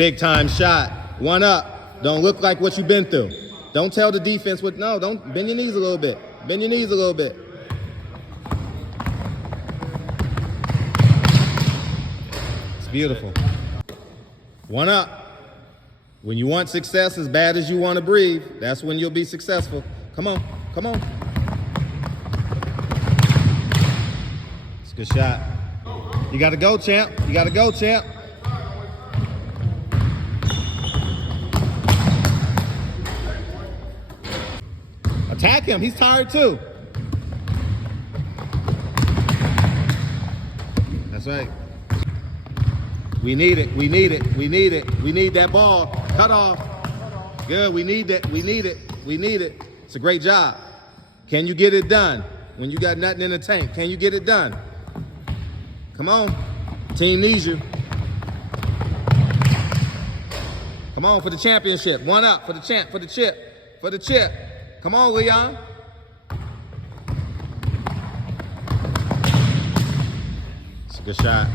big time shot. One up. Don't look like what you've been through. Don't tell the defense what, no, don't bend your knees a little bit. Bend your knees a little bit. It's beautiful. One up. When you want success as bad as you want to breathe, that's when you'll be successful. Come on, come on. It's a good shot. You got to go, champ. You got to go, champ. Attack him. He's tired too. That's right. We need it. We need it. We need it. We need that ball. Cut off. Good. We need it. We need it. We need it. It's a great job. Can you get it done when you got nothing in the tank? Can you get it done? Come on. Team needs you. Come on for the championship. One up for the champ, for the chip, for the chip. Come on, Leon. It's a good shot.